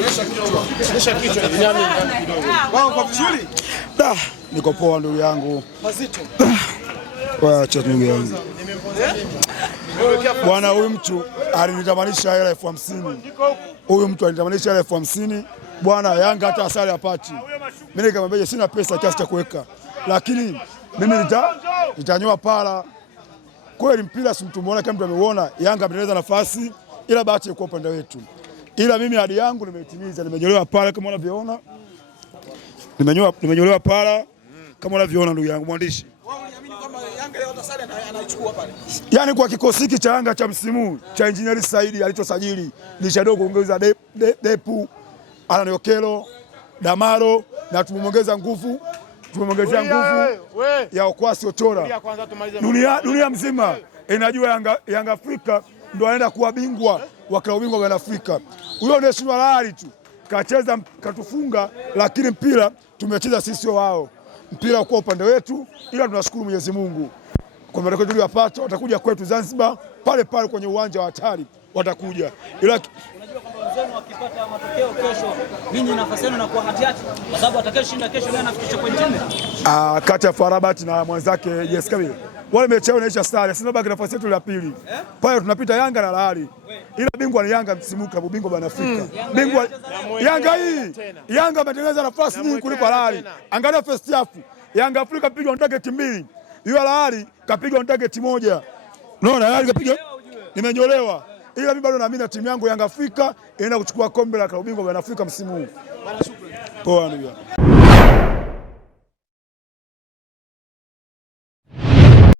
Onyesha kichwa kidogo. Wao kwa vizuri? Niko poa ndugu yangu. Mazito. Wacha ndugu yangu. Bwana, huyu mtu alinitamanisha hela 50,000. Huyu mtu alinitamanisha hela 50,000. Bwana, Yanga hata asali apati. Mimi nikamwambia sina pesa kiasi cha kuweka. Lakini mimi nitanyoa pala. Kweli mpira si mtu muone kama mtu ameuona. Yanga ametengeneza nafasi ila bahati kwa upande wetu. Ila mimi hadi yangu nimeitimiza, nimenyolewa pala kama unavyoona. Nimenyolewa pala kama unavyoona ndugu yangu mwandishi. Wao wanaamini kwamba Yanga leo atasali anaichukua pale. Yaani kwa kikosi hiki cha Yanga cha msimu cha Engineer Saidi alichosajili ni shadogo kuongeza Depu, Alan Okelo, Damaro na tumemongeza nguvu. Tumemongezea nguvu ya Okwasi Otora. Dunia mzima inajua Yanga Afrika ndio anaenda kuwa bingwa wa klabu bingwa wa Afrika. Huyo ndio shindwa lali tu. Kacheza katufunga, lakini mpira tumecheza sisi wao. Mpira kwa upande wetu, ila tunashukuru Mwenyezi Mungu kwa matokeo tuliyopata. Watakuja kwetu Zanzibar pale pale kwenye uwanja wa hatari watakuja. Ila unajua kwamba wenzenu wakipata matokeo kesho, ninyi nafasi yenu inakuwa hatihati kwa sababu atakayeshinda kesho naye anafikisha pointi 4. Kati ya Farabat na mwenzake Yes Kabila. Wale mechi yao inaisha sare. Sina baki nafasi yetu ya pili. Pale tunapita Yanga na Lahari. Ila bingwa ni Yanga msimu klabu bingwa bwana Afrika. Bingwa Yanga hii. Yanga ametengeneza nafasi nyingi kuliko Lahari. Angalia first half. Yanga Afrika piga on target 2. Yule Lahari kapiga on target 1. Unaona Lahari kapiga nimenyolewa. Ila mimi bado naamini timu yangu Yanga Afrika inaenda kuchukua kombe la klabu bingwa bwana Afrika msimu huu. Poa ndugu.